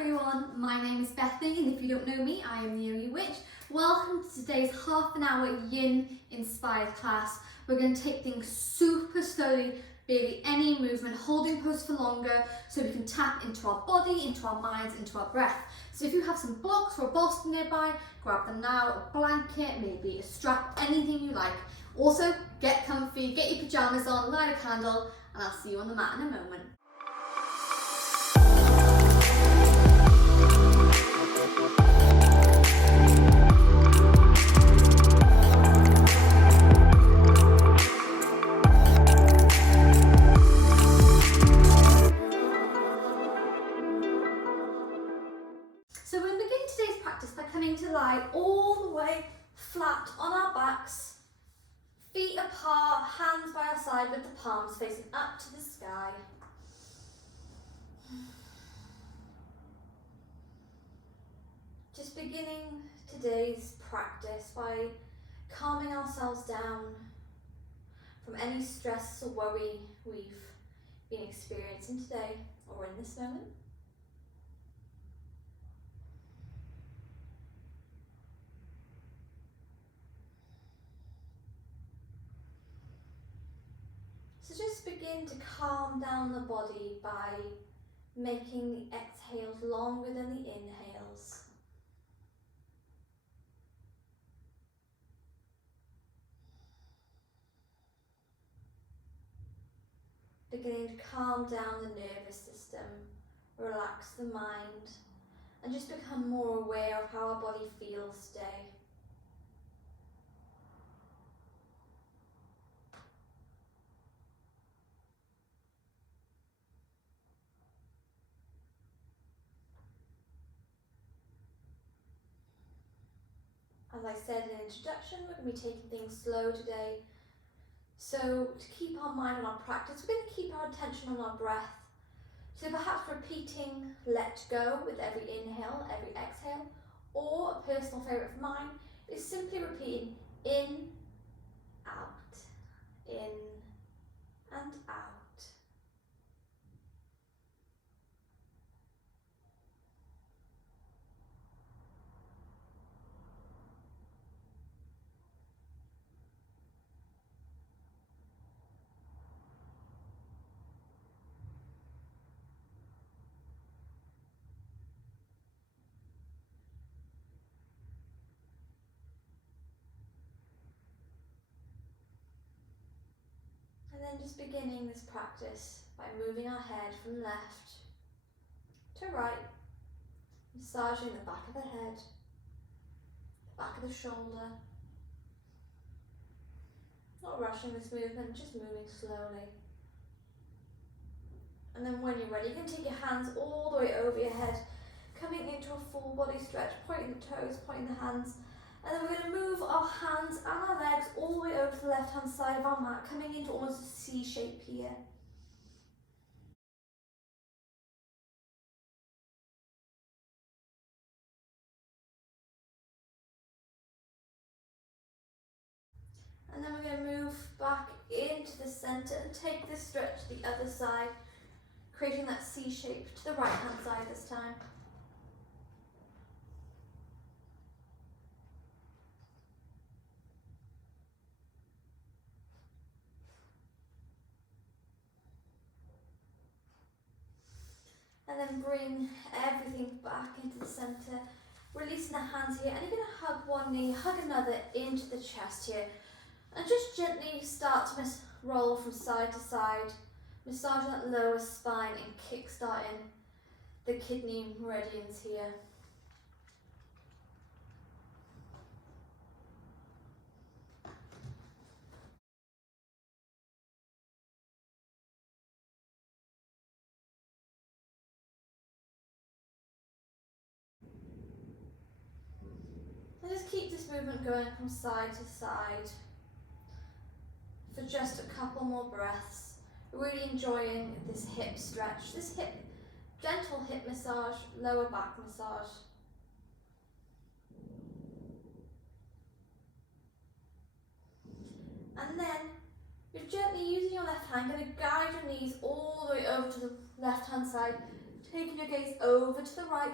everyone, my name is Bethany and if you don't know me, I am the Yogi Witch. Welcome to today's half an hour yin inspired class. We're going to take things super slowly, barely any movement, holding pose for longer so we can tap into our body, into our minds, into our breath. So if you have some blocks or a bolster nearby, grab them now, a blanket, maybe a strap, anything you like. Also, get comfy, get your pajamas on, light a candle, and I'll see you on the mat in a moment. So we're going to begin today's practice by coming to lie all the way flat on our backs, feet apart, hands by our side with the palms facing up to the sky. Just beginning today's practice by calming ourselves down from any stress or worry we've been experiencing today or in this moment. So just begin to calm down the body by making the exhales longer than the inhales. Beginning to calm down the nervous system, relax the mind, and just become more aware of how our body feels today. As I said in the introduction, we're going to be taking things slow today. So to keep our mind on our practice, we're going to keep our attention on our breath. So perhaps repeating let go with every inhale, every exhale, or a personal favourite of mine is simply repeating in, out, in and out. And then just beginning this practice by moving our head from left to right, massaging the back of the head, the back of the shoulder. Not rushing this movement, just moving slowly. And then when you're ready, you can take your hands all the way over your head, coming into a full body stretch, pointing the toes, pointing the hands. And then we're going to move our hands and our legs all the way over to the left hand side of our mat, coming into almost a C shape here. And then we're going to move back into the centre and take this stretch to the other side, creating that C shape to the right hand side this time. And then bring everything back into the centre, releasing the hands here, and you're going to hug one knee, hug another into the chest here, and just gently start to roll from side to side, massaging that lower spine and kick-starting the kidney meridians here. And just keep this movement going from side to side for just a couple more breaths. Really enjoying this hip stretch, this gentle hip massage, lower back massage. And then you're gently using your left hand, going to guide your knees all the way over to the left hand side, Taking your gaze over to the right.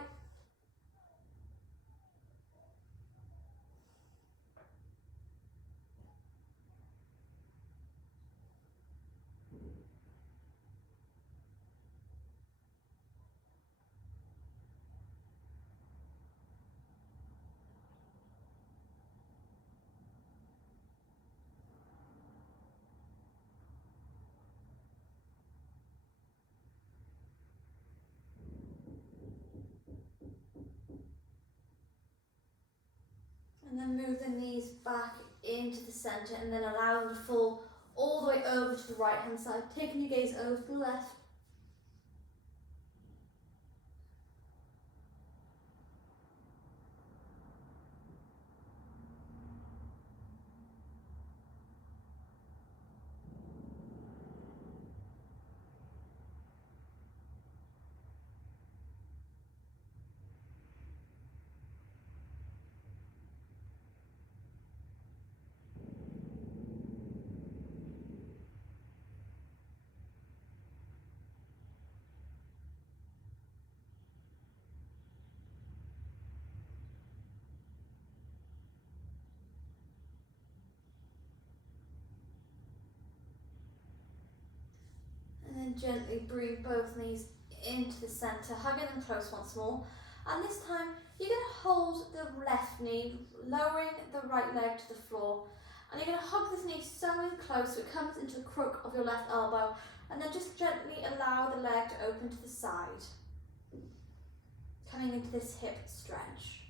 And then move the knees back into the centre and then allow them to fall all the way over to the right hand side, taking your gaze over to the left. And then gently bring both knees into the centre, hugging them close once more. And this time you're going to hold the left knee, lowering the right leg to the floor. And you're going to hug this knee so close so it comes into the crook of your left elbow. And then just gently allow the leg to open to the side, coming into this hip stretch.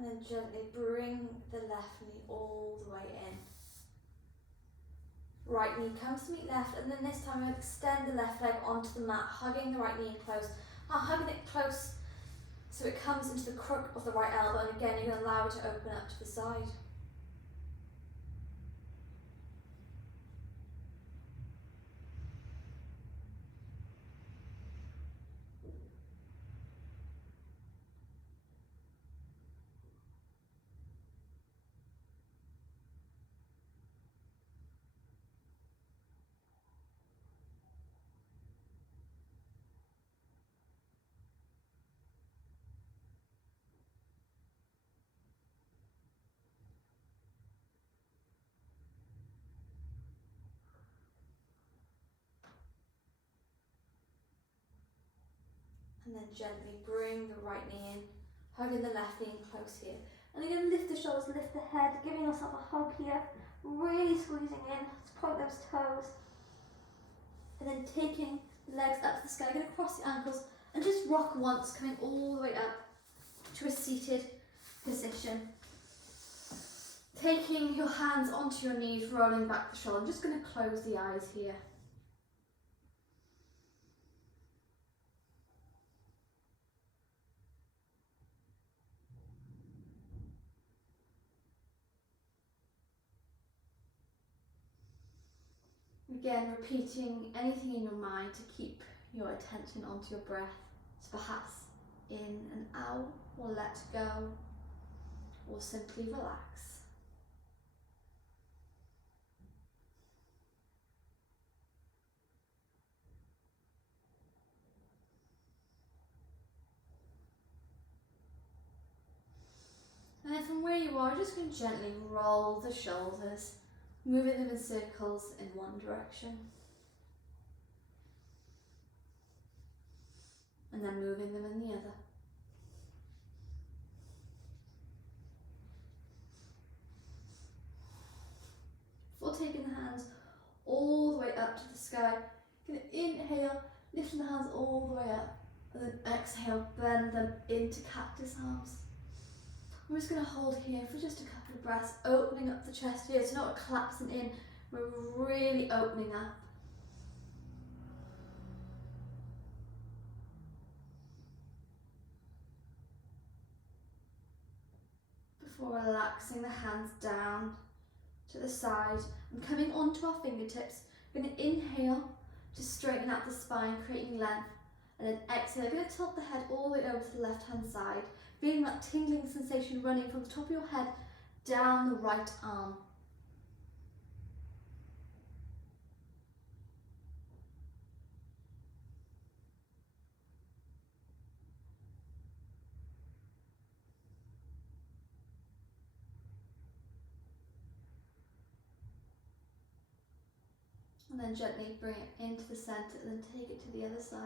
And then gently bring the left knee all the way in. Right knee comes to meet left, and then this time we'll extend the left leg onto the mat, hugging the right knee in close. Now hugging it close so it comes into the crook of the right elbow, and again you're going to allow it to open up to the side. And then gently bring the right knee in, hugging the left knee in close here. And you're going to lift the shoulders, lift the head, giving yourself a hug here, really squeezing in to point those toes. And then taking the legs up to the sky, going to cross the ankles and just rock once, coming all the way up to a seated position. Taking your hands onto your knees, rolling back the shoulder. I'm just going to close the eyes here. Again, repeating anything in your mind to keep your attention onto your breath. So perhaps in and out, or let go, or simply relax. And then from where you are, just going to gently roll the shoulders, moving them in circles in one direction. And then moving them in the other. Before taking the hands all the way up to the sky, going to inhale, lifting the hands all the way up, and then exhale, bend them into cactus arms. I'm just going to hold here for just a couple of breaths, opening up the chest here, so not collapsing in, we're really opening up. before relaxing the hands down to the side and coming onto our fingertips. We're going to inhale to straighten out the spine, creating length, and then exhale. We're going to tilt the head all the way over to the left hand side, feeling that tingling sensation running from the top of your head down the right arm. And then gently bring it into the centre and then take it to the other side.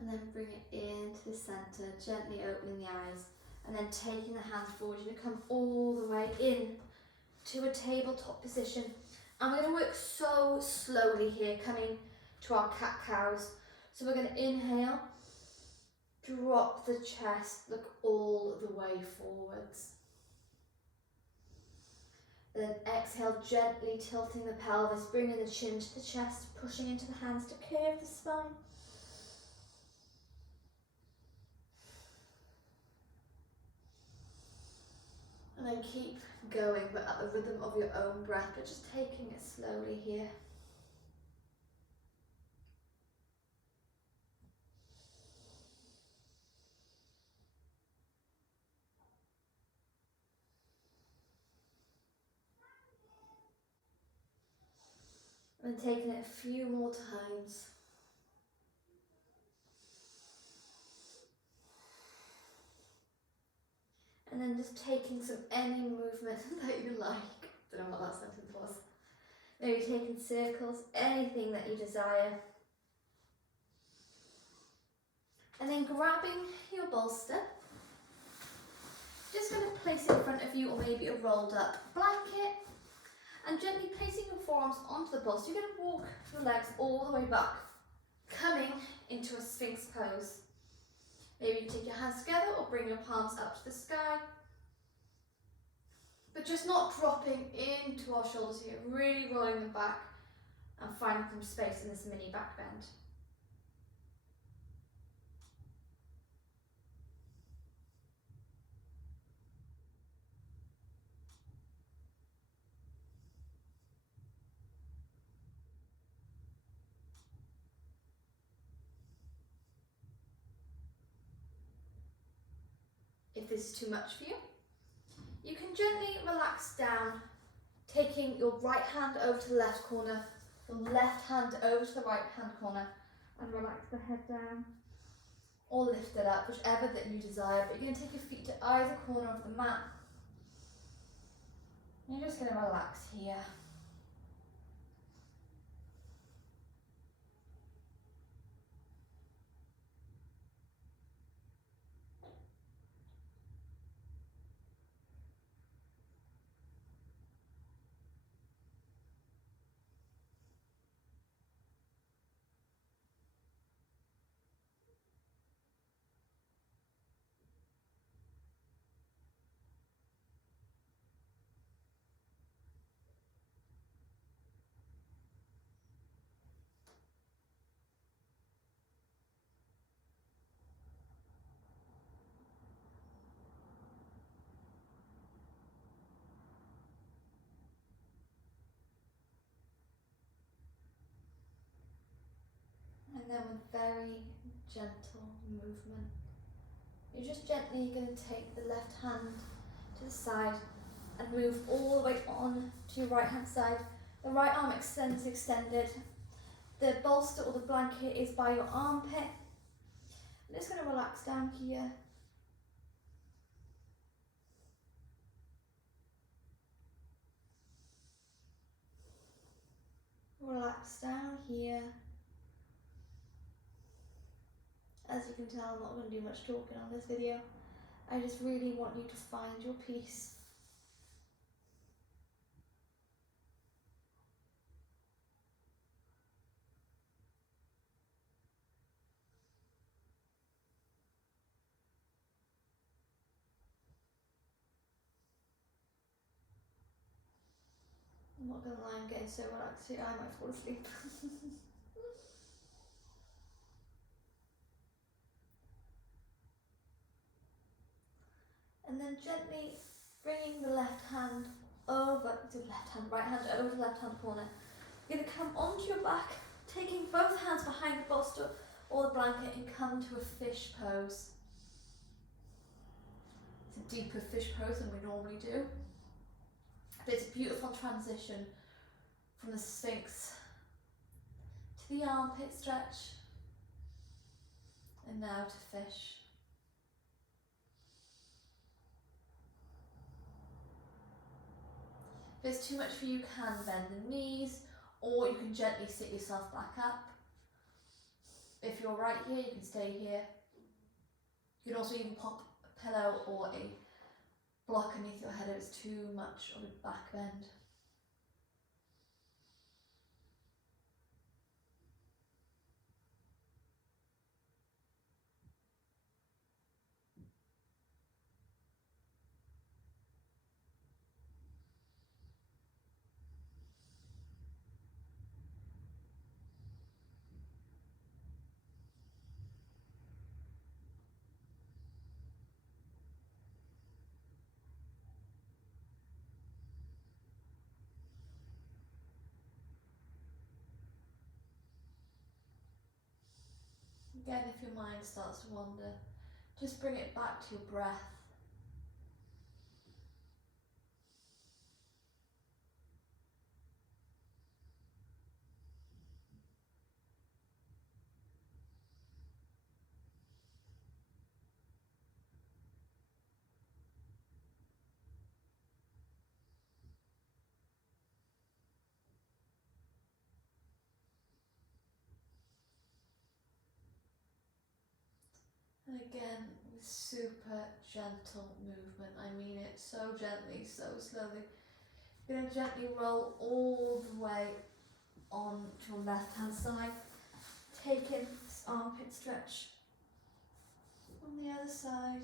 And then bring it into the centre, gently opening the eyes, and then taking the hands forward. You're going to come all the way in to a tabletop position. And we're going to work so slowly here, coming to our cat-cows. So we're going to inhale, drop the chest, look all the way forwards. Then exhale, gently tilting the pelvis, bringing the chin to the chest, pushing into the hands to curve the spine. And then keep going, but at the rhythm of your own breath, but just taking it slowly here. And taking it a few more times. And then just taking any movement that you like. Don't know what that sentence was. Maybe taking circles, anything that you desire. And then grabbing your bolster. Just going to place it in front of you, or maybe a rolled up blanket. And gently placing your forearms onto the bolster. You're going to walk your legs all the way back, coming into a Sphinx pose. Maybe you take your hands together or bring your palms up to the sky. But just not dropping into our shoulders here, really rolling them back and finding some space in this mini back bend. If this is too much for you, you can gently relax down, taking your right hand over to the left corner, your left hand over to the right hand corner, and relax the head down, or lift it up, whichever that you desire. But you're going to take your feet to either corner of the mat. You're just going to relax here. And then with very gentle movement, you're just gently going to take the left hand to the side and move all the way on to your right hand side. The right arm extends extended. The bolster or the blanket is by your armpit. I'm just going to relax down here. Relax down here. As you can tell, I'm not going to do much talking on this video. I just really want you to find your peace. not gonna lie, I'm getting so relaxed here, I might fall asleep. And then gently bringing the left hand over, right hand over the left hand corner. You're going to come onto your back, taking both hands behind the bolster or the blanket and come to a fish pose. It's a deeper fish pose than we normally do. But it's a beautiful transition from the Sphinx to the armpit stretch and now to fish. If it's too much for you, you can bend the knees, or you can gently sit yourself back up. If you're right here, you can stay here. You can also even pop a pillow or a block underneath your head if it's too much of a back bend. Again, if your mind starts to wander, just bring it back to your breath. And again, with super gentle movement. I mean it so gently, so slowly. You're going to gently roll all the way on to your left hand side, taking this armpit stretch on the other side.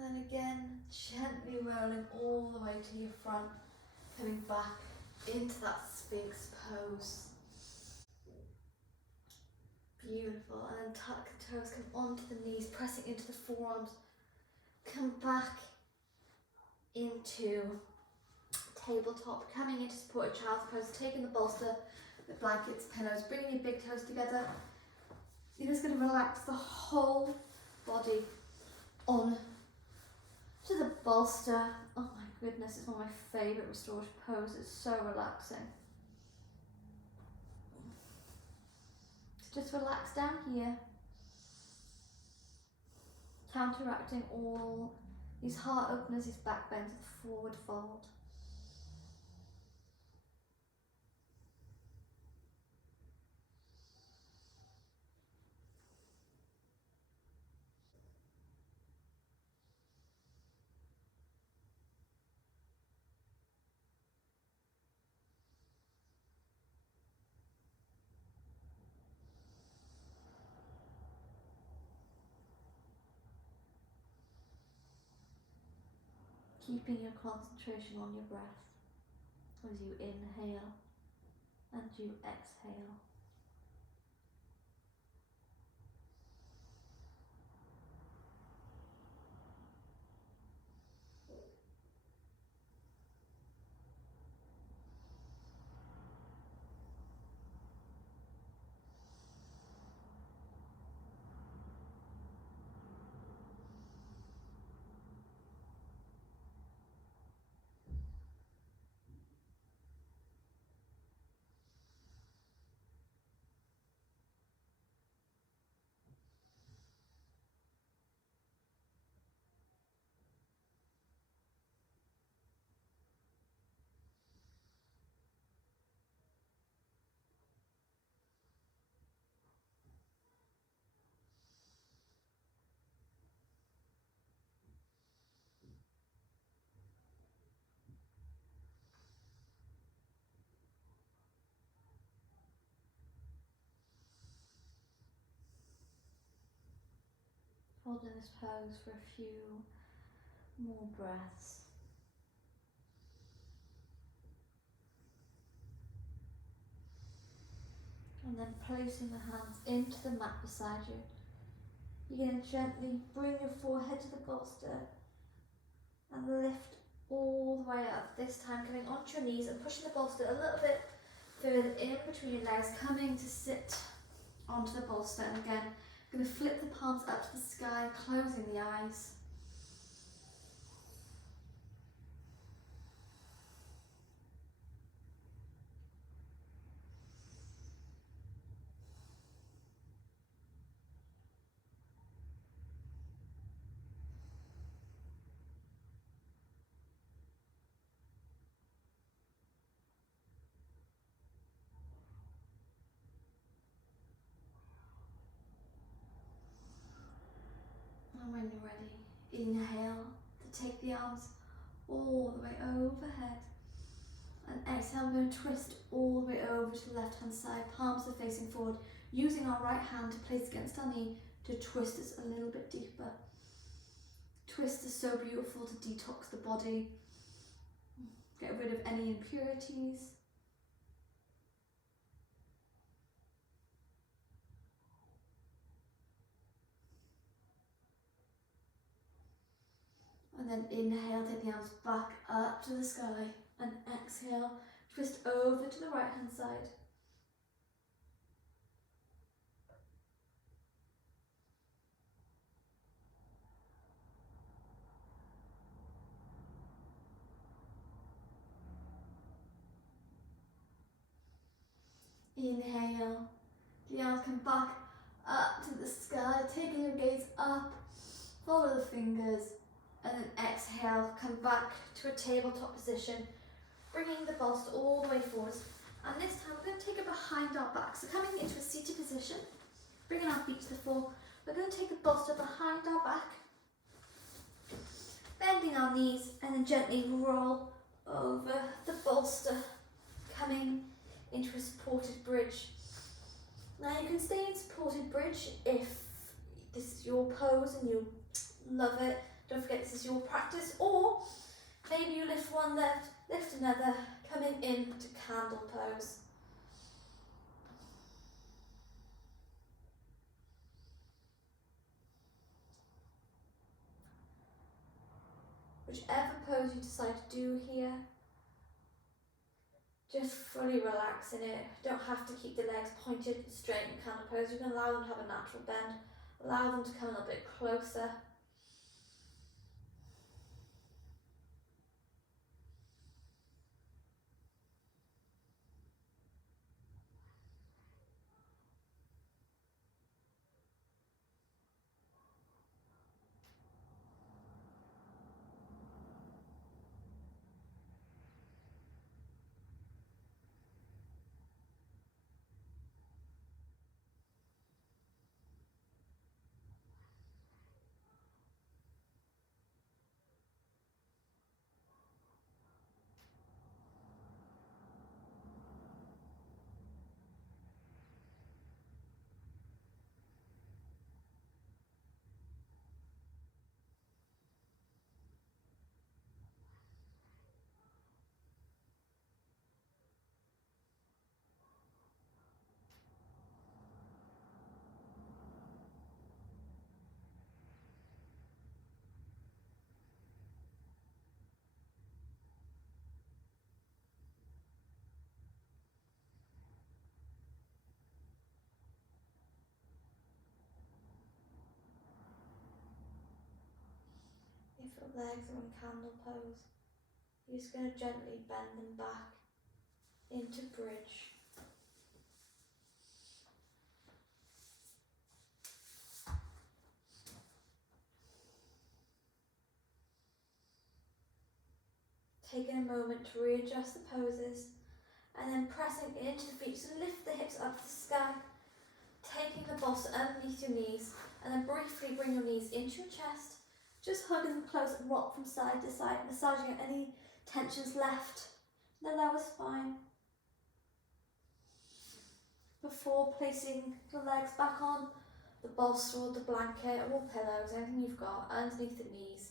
And then again, gently rolling all the way to your front, coming back into that Sphinx pose. Beautiful. And then tuck the toes, come onto the knees, pressing into the forearms. Come back into tabletop, coming into supported child's pose, taking the bolster, the blankets, pillows, bringing your big toes together. You're just going to relax the whole body on to the bolster. Oh my goodness, it's one of my favourite restorative poses. It's so relaxing. So just relax down here, counteracting all these heart openers, these back bends with forward fold. Keeping your concentration on your breath as you inhale and you exhale. Holding this pose for a few more breaths. And then placing the hands into the mat beside you. You're going to gently bring your forehead to the bolster and lift all the way up. This time coming onto your knees and pushing the bolster a little bit further in between your legs, coming to sit onto the bolster. And again, I'm going to flip the palms up to the sky, closing the eyes. And when you're ready, inhale to take the arms all the way overhead. And exhale, I'm going to twist all the way over to the left hand side, palms are facing forward, using our right hand to place against our knee to twist us a little bit deeper. Twist is so beautiful to detox the body, get rid of any impurities. And then inhale, take the arms back up to the sky, and exhale, twist over to the right hand side. Inhale, the arms come back up to the sky, taking your gaze up, follow the fingers, and then exhale, come back to a tabletop position, bringing the bolster all the way forwards. And this time we're going to take it behind our back, so coming into a seated position, bringing our feet to the floor. We're going to take the bolster behind our back, bending our knees, and then gently roll over the bolster, coming into a supported bridge. Now you can stay in supported bridge if this is your pose and you love it. Don't forget this is your practice, or maybe you lift one leg, lift another, coming into candle pose. Whichever pose you decide to do here, just fully relax in it. Don't have to keep the legs pointed and straight in candle pose. You can allow them to have a natural bend. Allow them to come a little bit closer. If your legs are in candle pose, you're just going to gently bend them back into bridge. Taking a moment to readjust the poses, and then pressing into the feet, so lift the hips up to the sky, taking the bolster underneath your knees, and then briefly bring your knees into your chest, just hugging them close and rock from side to side, massaging any tensions left in the lower spine. Before placing the legs back on, the bolster or the blanket or pillows, anything you've got, underneath the knees,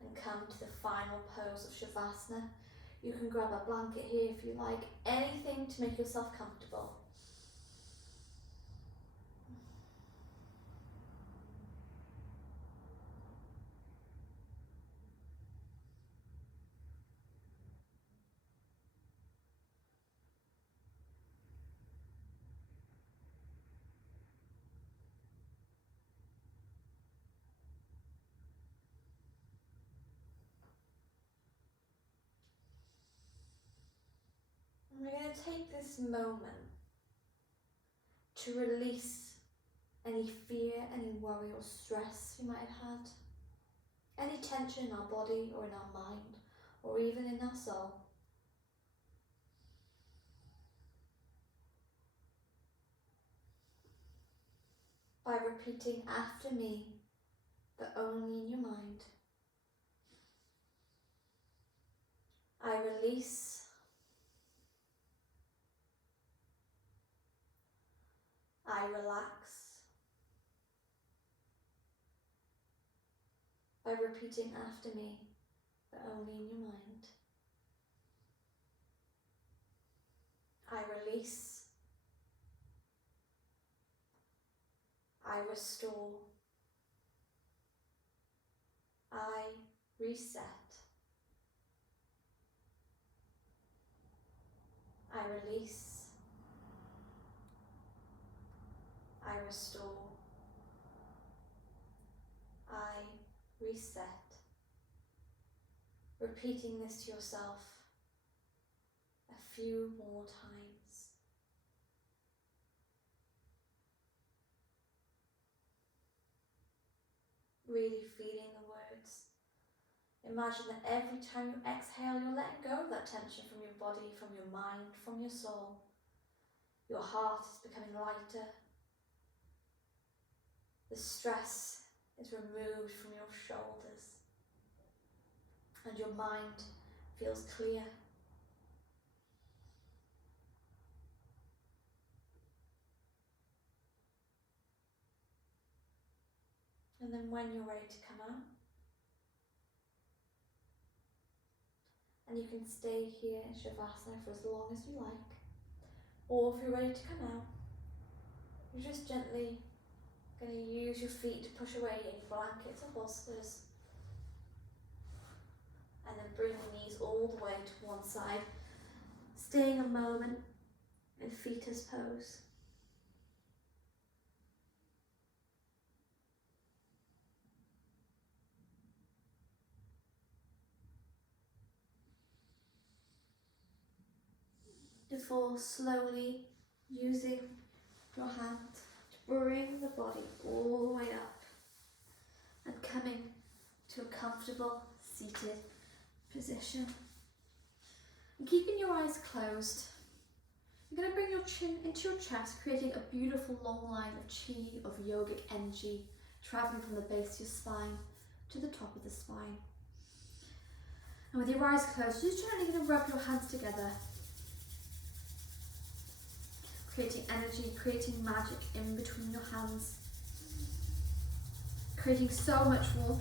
and come to the final pose of Shavasana. You can grab a blanket here if you like, anything to make yourself comfortable. And we're going to take this moment to release any fear, any worry or stress we might have had, any tension in our body or in our mind, or even in our soul. By repeating after me, but only in your mind. I release. I relax. By repeating after me, but only in your mind. I release. I restore. I reset. I release. I restore. I reset. Repeating this to yourself a few more times. Really feeling the words. Imagine that every time you exhale, you're letting go of that tension from your body, from your mind, from your soul. Your heart is becoming lighter. The stress is removed from your shoulders. And your mind feels clear. And then when you're ready to come out, and you can stay here in Shavasana for as long as you like, or if you're ready to come out, you're just gently going to use your feet to push away any blankets or bolsters, and then bring the knees all the way to one side, staying a moment in fetus pose. Before slowly using your hand to bring the body all the way up and coming to a comfortable seated position. And keeping your eyes closed, you're going to bring your chin into your chest, creating a beautiful long line of chi, of yogic energy, travelling from the base of your spine to the top of the spine. And with your eyes closed, you're just gently going to rub your hands together, creating energy, creating magic in between your hands, creating so much warmth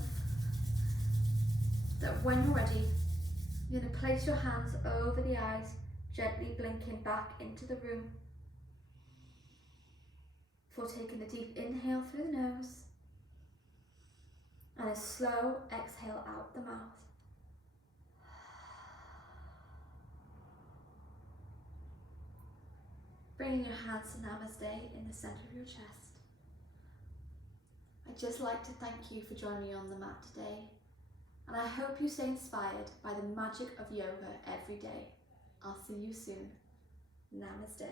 that when you're ready, you're going to place your hands over the eyes, gently blinking back into the room. Before taking a deep inhale through the nose and a slow exhale out the mouth. Bringing your hands to Namaste in the centre of your chest. I'd just like to thank you for joining me on the mat today, and I hope you stay inspired by the magic of yoga every day. I'll see you soon. Namaste.